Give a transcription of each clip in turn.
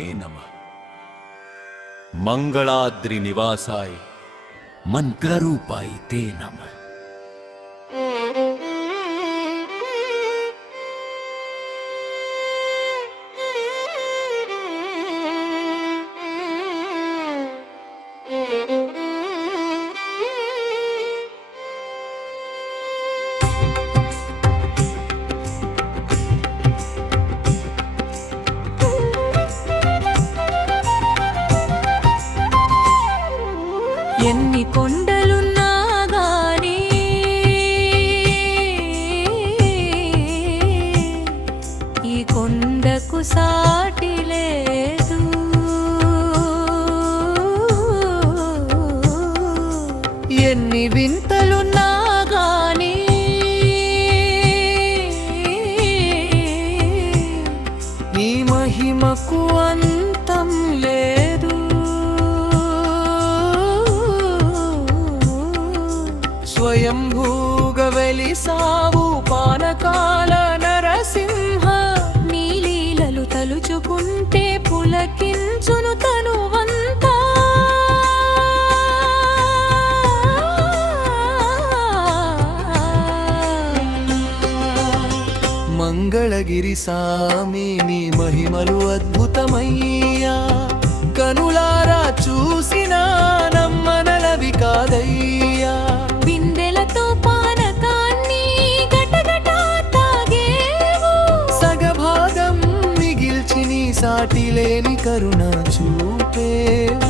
మే నమః. మంగళాద్రి నివాసాయ మంత్రరూపాయ తే నమః. ఎన్ని కొండలున్నా గాని ఈ కొండకు సాటి లేదు. ఎన్ని వింతలున్నా గాని నీ మహిమకు అంతం లేదు. స్వయంభూగా వెలిసావు పానకాల నరసింహ. నీ లీలలు తలుచుకుంటే పులకించును తనువంతా. మంగళగిరి సామి నీ మహిమలు అద్భుతమయ్యా. కనులారా చూసినా నమ్మనలవి కాదయ్యా. బిందెలతో పానకాన్ని గటగటా తాగేవు. సగభాగం మిగిల్చి నీ సాటి లేని కరుణ చూపేవు.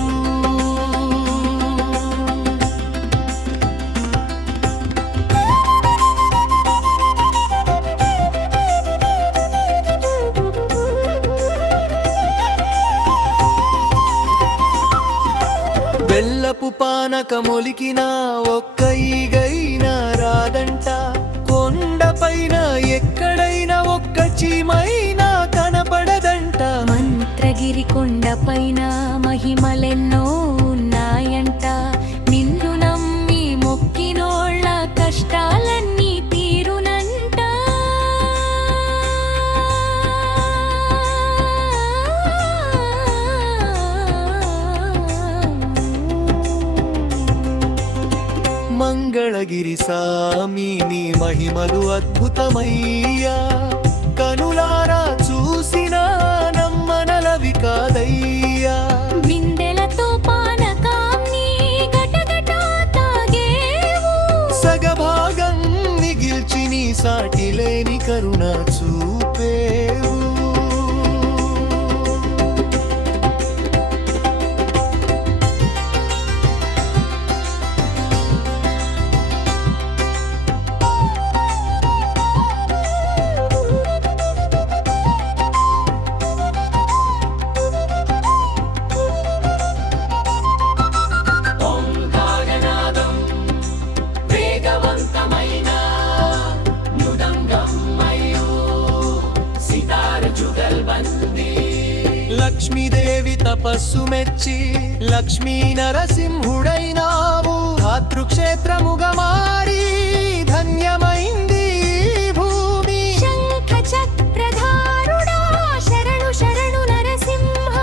బెల్లపు పానకమొలికినా ఒక్క ఈగైనా రాదంట. కొండపైన ఎక్కడైనా ఒక్క చీమైనా కనపడదంట. మంత్రగిరి కొండపైన మహిమలెన్నో ఉన్నాయంట. నిన్ను నమ్మి మొక్కినోళ్ళ కష్టాలన్నీ తీరునంట. మంగళగిరి సామి నీ మహిమలు అద్భుతమయ్యా. కనులారా చూసినా నమ్మనలవి కాదయ్యా. బిందెలతో పానకాన్ని గటగటా తాగేవు. సగభాగం మిగిల్చి నీ సాటి లేని కరుణ చూపేవు. లక్ష్మీదేవి తపస్సు మెచ్చి లక్ష్మీ నరసింహుడైనావు. ధాతృక్షేత్రముగా మారి ధన్యమైంది భూమి. శంఖ చక్రధారుడా శరణు శరణు నరసింహ.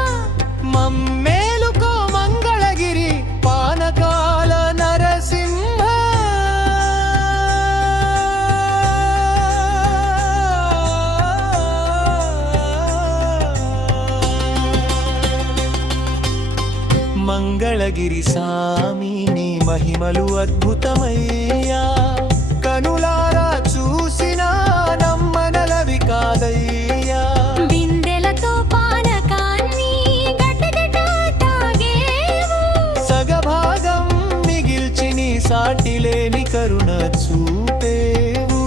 మమ్మేలుకో మంగళగిరి పానకాల నరసింహ. మంగళగిరి సామి నీ మహిమలు అద్భుతమయ్యా. కనులారా చూసినా నమ్మనలవి కాదయ్యా. బిందెలతో పానకాన్ని గటగటా తాగేవు. సగభాగం మిగిల్చి నీ సాటి లేని కరుణ చూపేవు.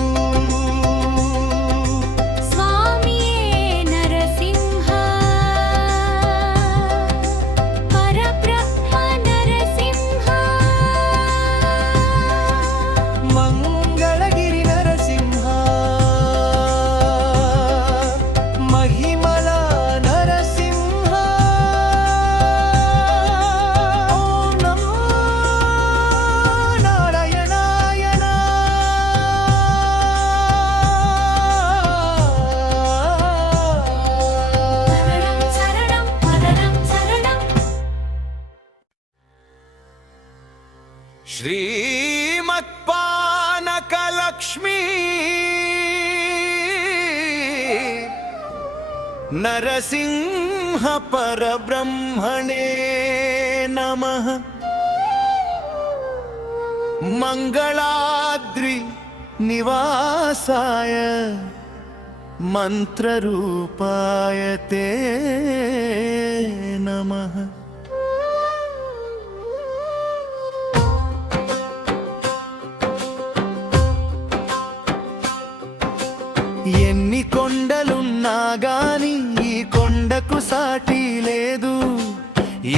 శ్రీమత్పానకలక్ష్మీ నరసింహ పరబ్రహ్మణే నమః మంగళాద్రి నివాసాయ మంత్రరూపాయ తే నమః ఎన్ని కొండలున్నా గాని ఈ కొండకు సాటి లేదు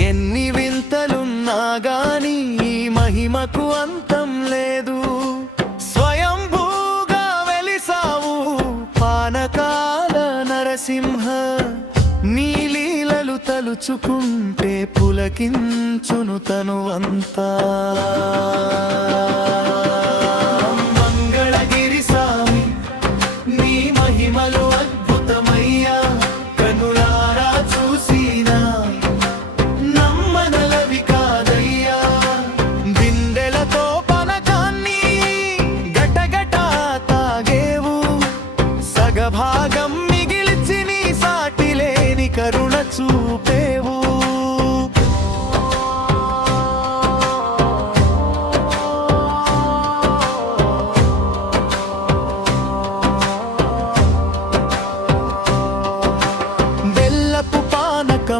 ఎన్ని వింతలున్నా గాని ఈ మహిమకు అంతం లేదు స్వయంభూగా వెలిసావు పానకాల నరసింహ నీ లీలలు తలుచుకుంటే పులకించును తనువంతా మంగళగిరి సామి నీ మహిమలు అద్భుతమయ్యా కనులారా చూసినా నమ్మనలవి కాదయ్యా బిందెలతో పనకాన్ని గటగట తాగేవు సగభాగం మిగిల్చి నీ సాటి లేని కరుణ చూపేవు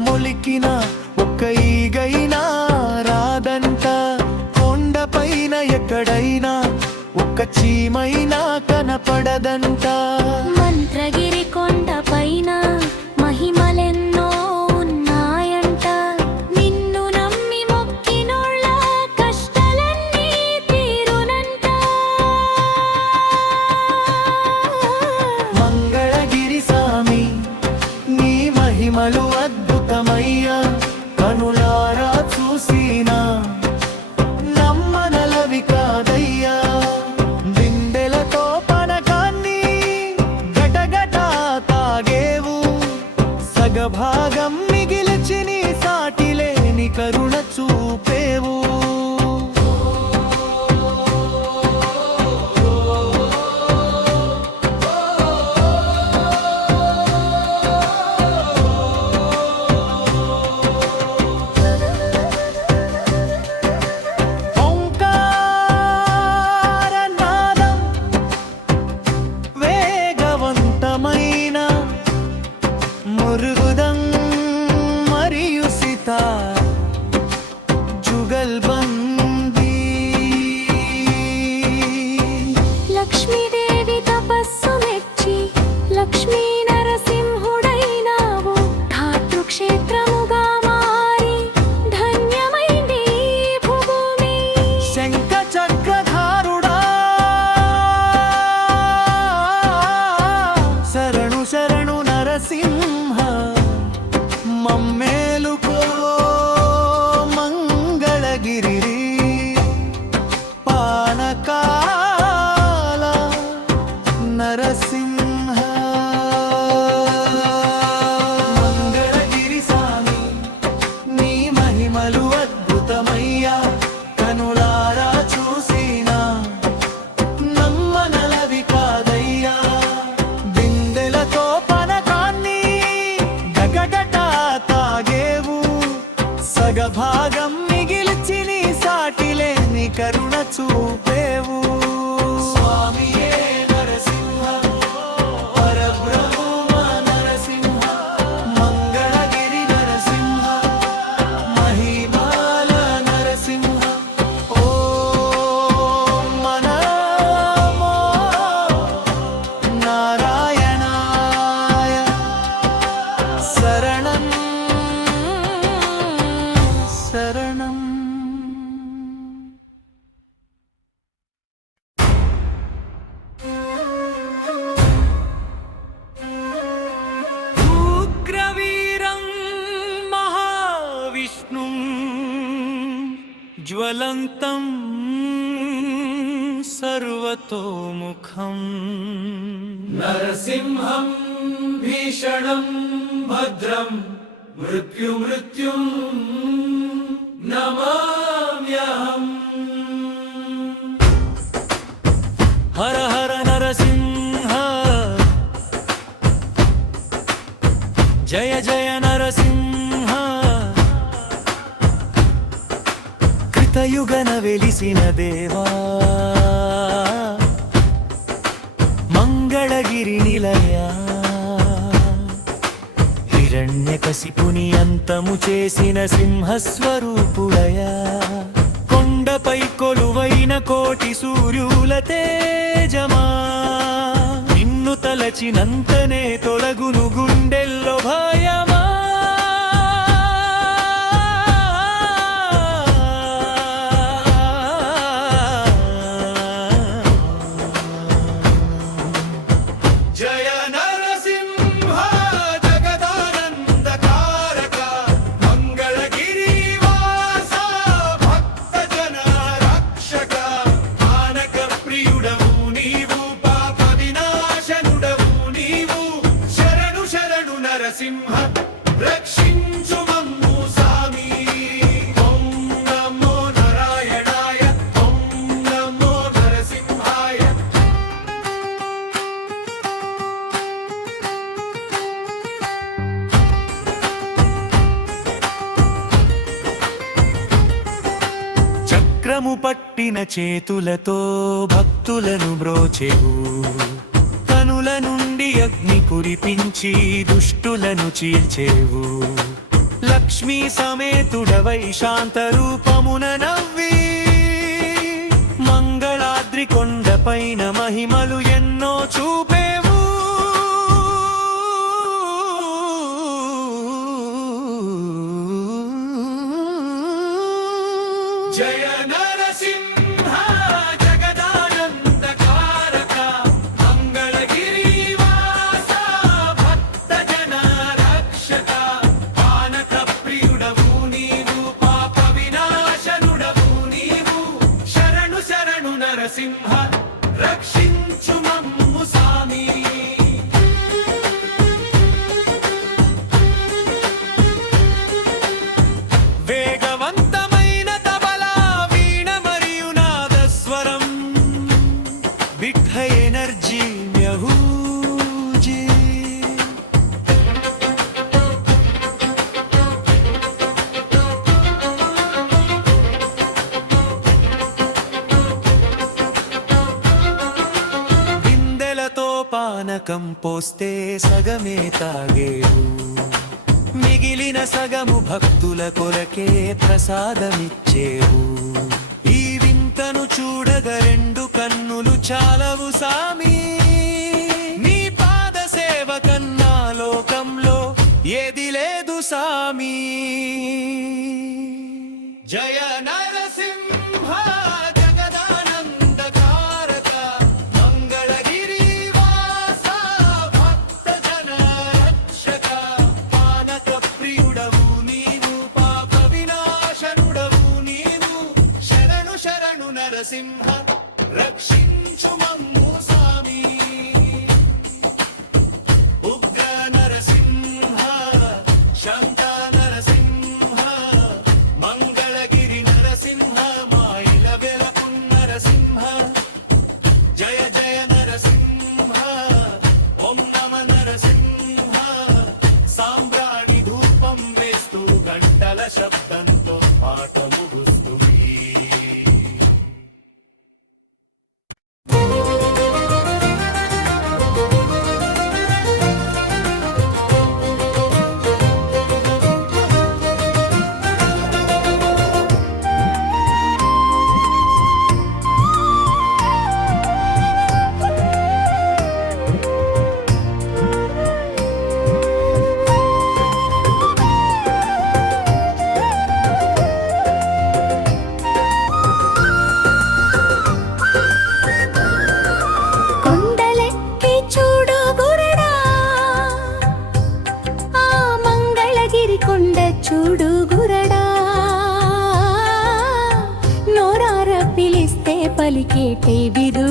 మొలికిన ఒక్క ఈగైనా రాదంట కొండపైన ఎక్కడైనా ఒక్క చీమైనా కనపడదంట మంత్రగిరి కొండపైన మహిమలెన్నో ఉన్నాయంట నిన్ను నమ్మి మొక్కినోళ్ళ కష్టాలన్నీ తీరునంట మంగళగిరి సామి నీ మహిమలు అద్భుతమయ్యా కనులారా చూసినా నమ్మనలవి కాదయ్యా బిందెలతో పనకాన్ని గటగట తాగేవు సగభాగం మిగిల్చి నీ సాటి లేని కరుణ చూపేవు మురుగుదం మరియు సితార్ జుగల్బందీ లక్ష్మీదేవి తపస్సు మెచ్చి లక్ష్మీ నరసింహుడైనావు ధాతృక్షేత్రముగా మారి ధన్యమైంది ఈ భూమి శంఖ చక్రధారుడా శరణు శరణు నరసింహ మమ్మేలుకో మంగళగిరి పానకాల నరసింహ మంగళగిరి స్వామి నీ మహిమలు అద్భుతమయ్యా కనులారా చూసినా నమ్మనలవి కాదయ్యా బిందెలతో పనకాన్ని గగగట తాగేవు సగభాగం మిగిల్చి నీ సాటి లేని కరుణ చూపేవు స్వామియే నరసింహ పరబ్రహ్మ నరసింహ మంగళగిరి నరసింహ మహిమాల నరసింహ ఓం నమో నారాయణాయ శరణం శరణం ఉగ్రవీరం మహావిష్ణుం జ్వలంతం సర్వతోముఖం నరసింహం భీషణం భద్రం మృత్యుం నమామ్యహం యుగన వెలిసిన దేవా మంగళగిరి నిలయా హిరణ్యకశిపుని అంతము చేసిన సింహస్వరూపుడయా కొండపై కొలువైన కోటి సూర్యుల తేజమా నిన్ను తలచినంతనే తొలగును గుండెల్లో భయమా నరసింహ రక్షించు మమ్ము సామి ఓం నమో నారాయణాయ ఓం నమో నరసింహాయ చక్రము పట్టిన చేతులతో భక్తులను బ్రోచెవు కనుల నుండి అగ్ని కురిపించి దుష్టులను చీల్చేవు లక్ష్మీ సమేతుడవై శాంత రూపమున నవ్వి మంగళాద్రి కొండపైన మహిమలు ఎన్నో చూపేవు జయ నరసింహ నరసింహ రక్షించు మమ్ము సామి వేగవంతమైన తబలా వీణ మరియు నాదస్వరం బిగ్ హై ఎనర్జీ మ్యూజిక్ పానకం పోస్తే సగమే తాగేవు మిగిలిన సగము భక్తుల కొరకే ప్రసాదమిచ్చేవు ఈ వింతను చూడగ రెండు కన్నులు చాలవు సామి నీ పాద సేవ కన్నా లోకంలో ఏది లేదు సామి జయ నరసింహ నరసింహ రక్షించు మమ్ము సామి ఉగ్ర నరసింహ శాంత నరసింహ మంగళగిరి నరసింహ మాయిల వెలకు నరసింహ జయ జయ నరసింహ ఓం నమ నరసింహ సాంబ్రాణి ధూపం వేస్తూ గంటల శబ్దంతో పాట ముగుస్తుంది చూడు గురడా నోరార పిలిస్తే పలికేటే బిదు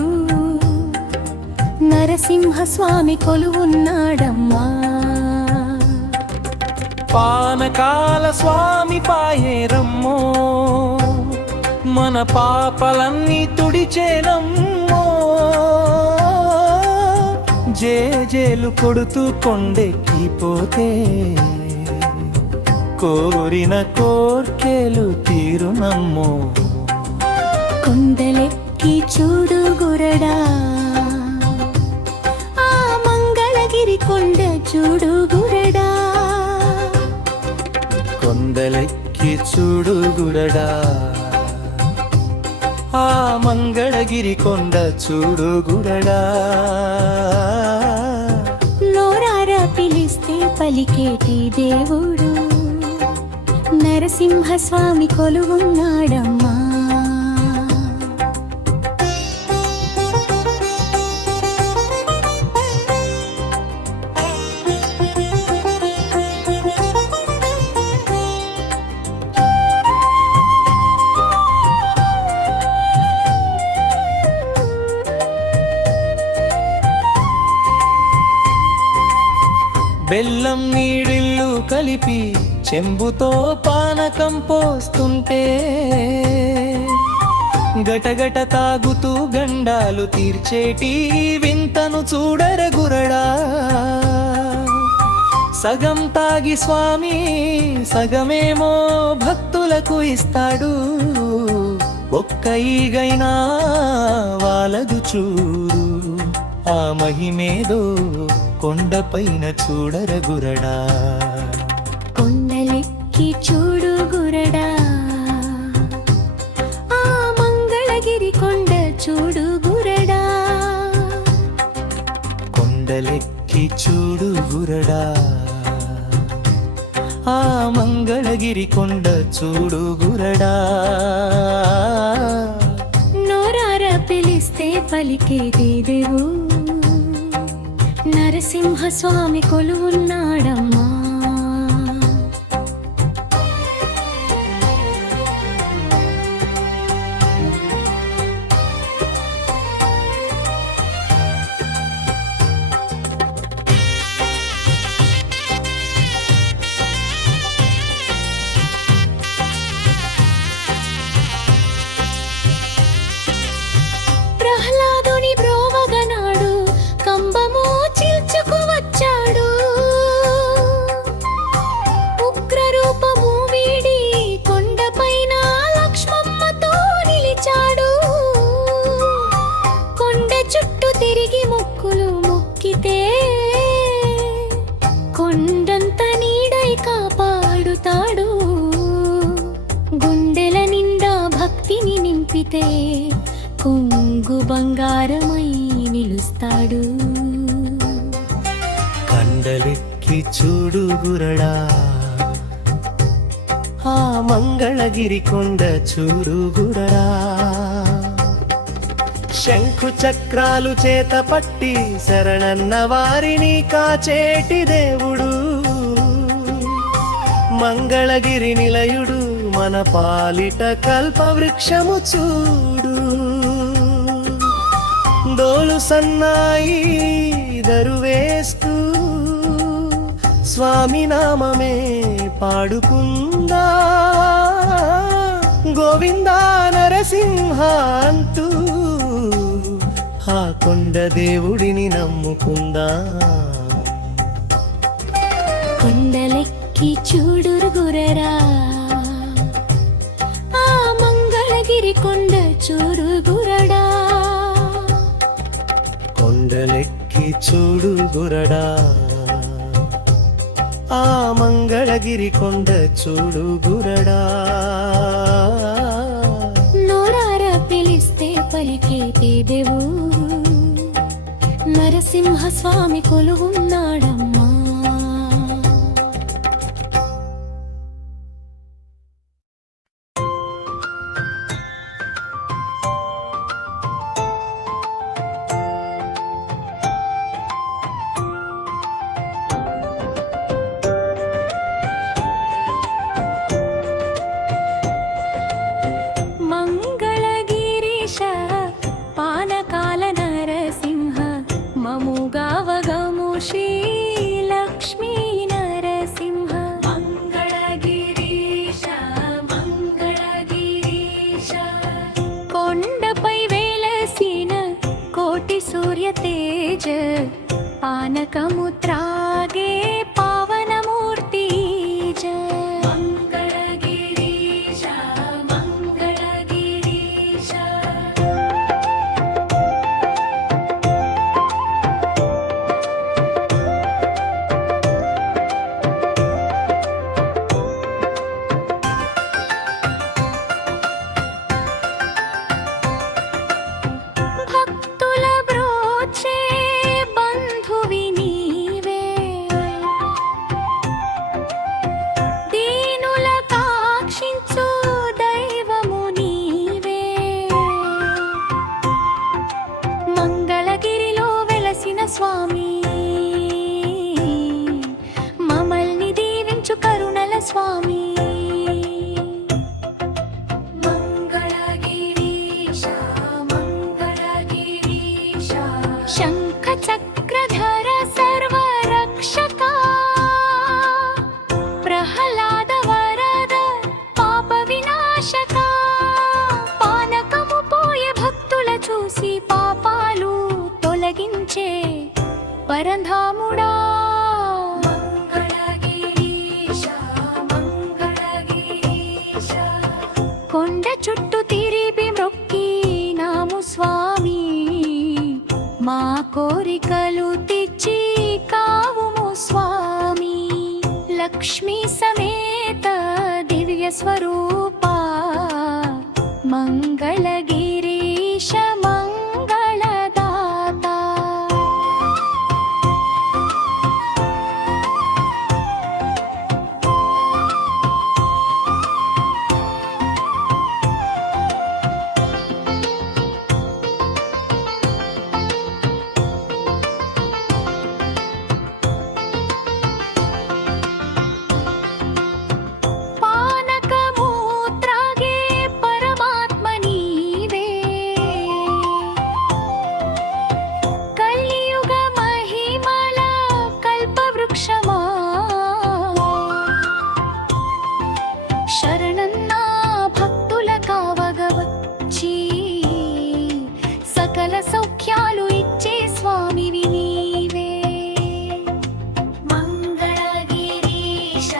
నరసింహస్వామి కొలువున్నాడమ్మా పానకాల స్వామి పాయేరమ్మో మన పాపలన్నీ తుడిచేనమ్మో జేజేలు కొడుతూ కొండెక్కిపోతే కోరిన కోర్కెలు తీరునమ్మో కొండలెక్కి చూడు గురడా, ఆ మంగళగిరి కొండ చూడు గురడా. కొండలెక్కి చూడు గురడా, ఆ మంగళగిరి కొండ చూడు గురడా. నోరారా పిలిస్తే పలికేటి దేవుడు, నరసింహస్వామి కొలువున్నాడమ్మా. బెల్లం నీడిల్లు కలిపి చెంబుతో పానకం పోస్తుంటే, గటగట తాగుతూ గండాలు తీర్చేటి వింతను చూడర గురడా. సగం తాగి స్వామి సగమేమో భక్తులకు ఇస్తాడు, ఒక్క ఈగైనా వాలదు చూడు. ఆ మహిమేదో కొండపైన చూడర గురడా. కొండలెక్కి చూడు గురడా, ఆ మంగళగిరి కొండ చూడు గురడా. కొండలెక్కి చూడు గురడా, ఆ మంగళగిరి కొండ చూడు గురడా. నోరారా పిలిస్తే పలికేటి దేవుడు, నరసింహస్వామి కొలువున్నాడమ్మా. ప్రహ్లాదుని బ్రోవగనాడు కంబము చీల్చుకు వచ్చాడు, ఉగ్రరూపము వీడి కొండపైన లక్ష్మమ్మతో నిలిచాడు. కొండ చుట్టూ తిరిగి మొక్కులు మొక్కితే, కొండంత నీడై కాపాడుతాడు. గుండెల నిండా భక్తిని నింపితే, కొంగు బంగారమై నిలుస్తాడు. కొండలెక్కి చూడు గురడా, ఆ మంగళగిరి కొండ చూడు గురడా. శంఖు చక్రాలు చేత పట్టి శరణన్న వారిని కాచేటి దేవుడు, మంగళగిరి నిలయుడు మన పాలిట కల్పవృక్షము చూడు. డోలు సన్నాయి దరువేస్తూ స్వామి నామమే పాడుకుందా, గోవిందా నరసింహ అంటూ ఆ కొండ దేవుడిని నమ్ముకుందా. కొండలెక్కి చూడు గురడా, ఆ మంగళగిరి కొండ చూడు గురడా. కొండలెక్కి చూడు గురడా, ఆ మంగళగిరి కొండ చూడు గురడా. నోరారా పిలిస్తే పలికేటి దేవుడు, నరసింహస్వామి కొలువున్నాడమ్మా. మంగళగిరీశ పానకాల నరసింహ మముగావగము శ్రీ లక్ష్మీ నరసింహ. మంగళగిరీశ మంగళగిరీశ, కొండపై వెలసిన కోటి సూర్య తేజ, పానకము త్రాగే పావనమూర్తి జ. మంగళగిరీశ మంగళగిరీశ. పరంధాముడా కొండ చుట్టూ తిరిగి మ్రొక్కినాము స్వామి మా కోరికలు తెచ్చి కావుము స్వామి లక్ష్మీ సమేత దివ్య స్వరూప మంగళగిరీశ మంగళదాత పానకమూత్రాగే పరమాత్మ నీవే కలియుగ మహిమల కల్పవృక్షమా శరణన్నా భక్తుల కావగవచ్చి సకల సౌఖ్యాలు ఇచ్చే స్వామివి నీవే మంగళగిరీశ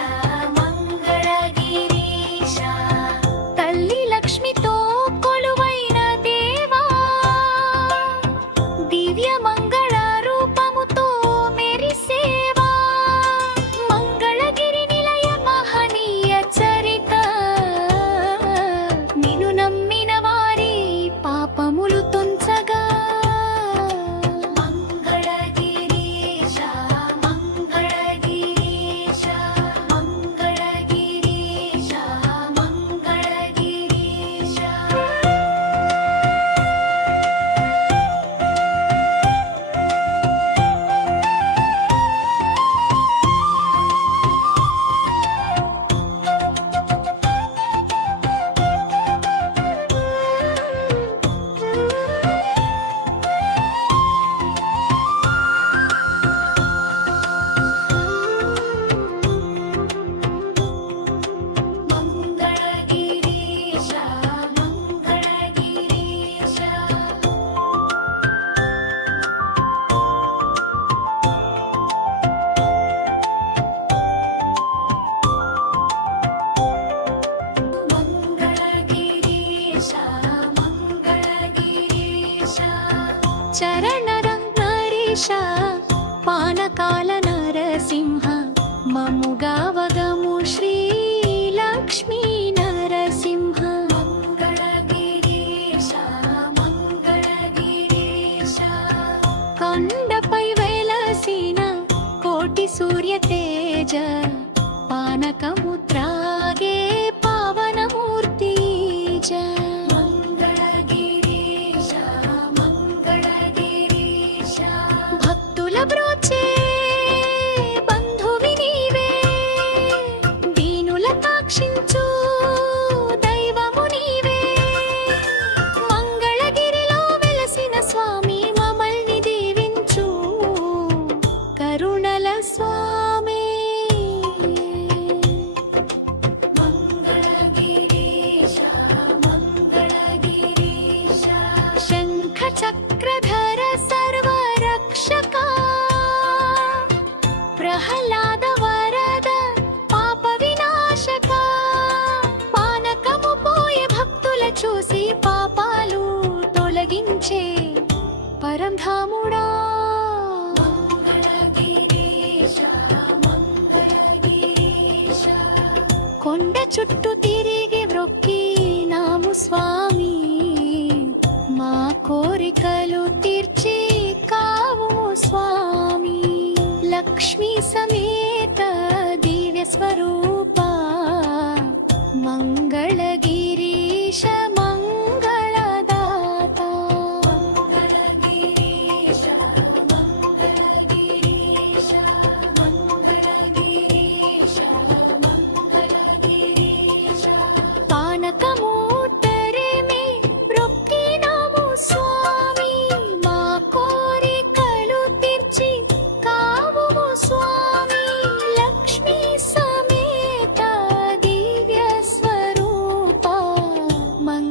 మంగళగిరీశ తల్లి లక్ష్మితో కొలువైన దేవా దివ్య మంగళ రూపముతో మెరిసేవా మంగళగిరి నిలయ మహనీయ చరిత నిన్ను నమ్మిన వారి పాపములు తొంచగా మంగళగిరీశ మంగళగిరీశ మంగళగిరీశ మంగళగిరీశ మంగళగిరీశ మంగళగిరీశ మంగళగిరీశ మంగళగిరీశ చరణరంగరీశ పానకాల నరసింహ మముగావగము శ్రీ లక్ష్మీ నరసింహ మంగళగిరీశ మంగళగిరీశ కొండపై వెలసిన కోటి సూర్య తేజ పానకముత్రాగే పావనమూర్తి మంగళగిరీశ మంగళగిరీశ భక్తుల బ్రోచే బంధువి నీవే దీనుల తాక్షించు దైవము నీవే మంగళగిరిలో వెలసిన స్వామి మమ్మల్ని దీవించు కరుణల స్వామి మంగళగిరీశ మంగళగిరీశ శంఖ చక్రధర సర్వరక్షక ప్రహ్లాద వరద పాప వినాశక పానకము పోయే భక్తుల చూసి పాపాలు తొలగించే పరంధాముడా మంగళగిరీశ మంగళగిరీశ కొండ చుట్టూ తిరిగి మ్రొక్కినాము స్వామి మా కోరికలు తీర్చి కావుము స్వామి లక్ష్మీ సమేత దివ్య స్వరూప మంగళగిరీశ మంగళదాత మంగళగిరీశ మంగళగిరీశ మంగళగిరీశ మంగళగిరీశ పానకము తరిమి మ్రొక్కినాము స్వామి మా కోరికలు తీర్చి కావుము స్వామి లక్ష్మీ సమేత దివ్య స్వరూప మంగళగిరీశ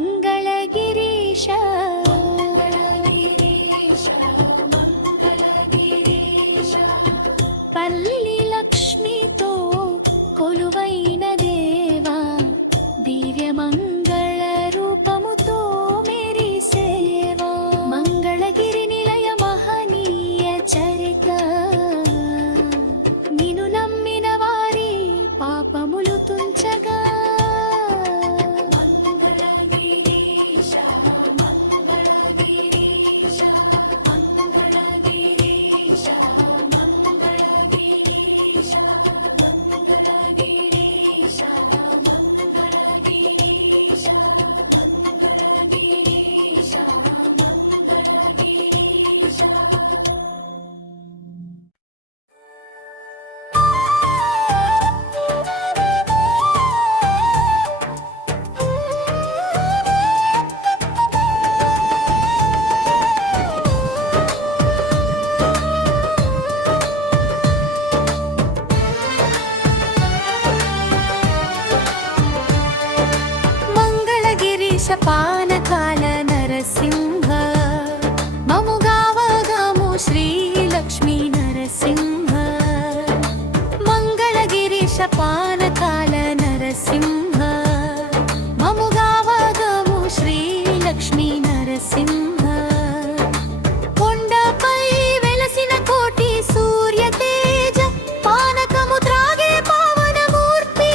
పానకాల నరసింహ మముగావగాము శ్రీ లక్ష్మీ నరసింహ మంగళగిరీశ పానకాల నరసింహ మముగావగాము శ్రీ లక్ష్మీ నరసింహ కొండపై వెలసిన కోటి సూర్య తేజ పానకము త్రాగే పావన మూర్తి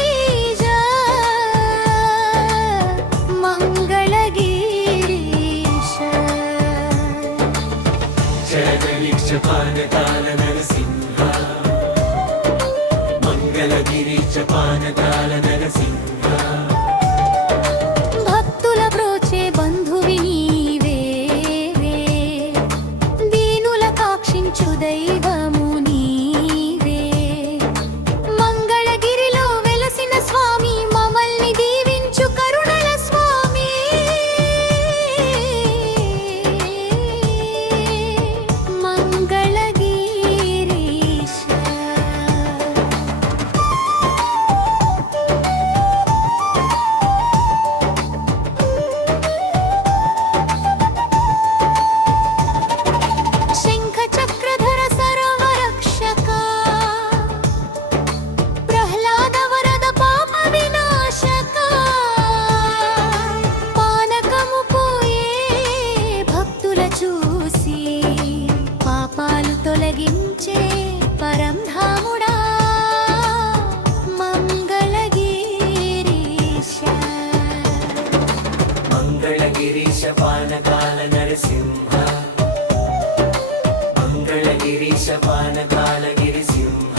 మంగళగిరీశ జగదీక్ష పానకాల నరసింహ మంగళగిరీశ పానకాల నరసింహ భక్తుల బ్రోచే బంధువి నీవే దీనుల కాక్షించు దైవము నీవే మంగళగిరిలో వెలసిన స్వామి మమ్మల్ని దీవించు కరుణల స్వామి మంగళగిరీశ శంఖ చక్రధర సర్వరక్షక ప్రహ్లాద వరద పాప వినాశక పానకము పోయే భక్తుల చూసి పాపాలు తొలగించే పరంధాముడా మంగళగిరీశ మంగళగిరీశ పానకాల నరసింహ మంగళగిరీశ పానకాల గిరిసింహ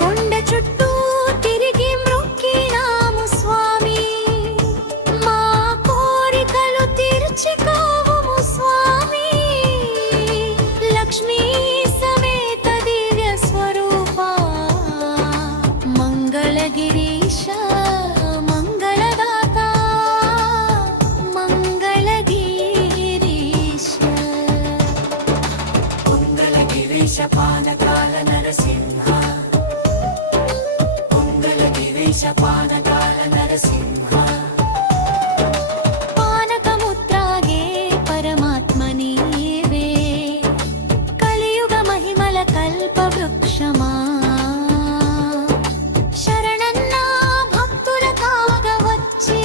కొండ చుట్టూ తిరిగి మ్రొక్కినాము స్వామి మా కోరికలు తీర్చుకోవుము స్వామి లక్ష్మీ సమేత దివ్య స్వరూప మంగళగిరీశ మంగళదాత మంగళగిరీశ మంగళగిరీశ పానకాల నరసింహ మంగళగిరీశ పానకాల నరసింహ పానకముత్రాగే పరమాత్మ నీవే కలియుగ మహిమల కల్ప వృక్షమా శరణన్నా భక్తుల కాగవచ్చి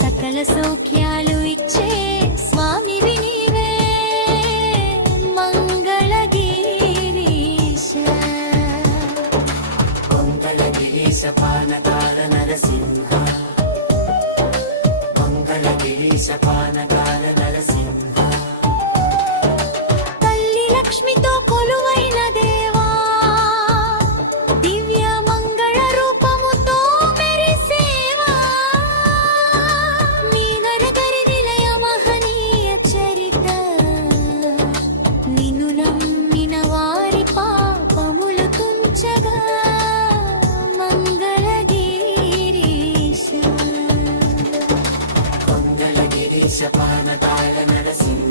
సకల సౌఖ్యాలు ఇచ్చే స్వామి నీవే మంగళగిరీశ మంగళగిరీశ పానకాల నరసింహ మంగళగిరీశ పానకాల నరసింహ తల్లి లక్ష్మితో కొలువైన దేవా దివ్య మంగళ రూపముతో మెరిసేవా మీ నరగరి నిలయ మహనీయ చరిత నిన్ను నమ్మిన వారి పాపములు తుంచగా మంగళగిరీశ మంగళగిరీశ పానకాల నరసింహ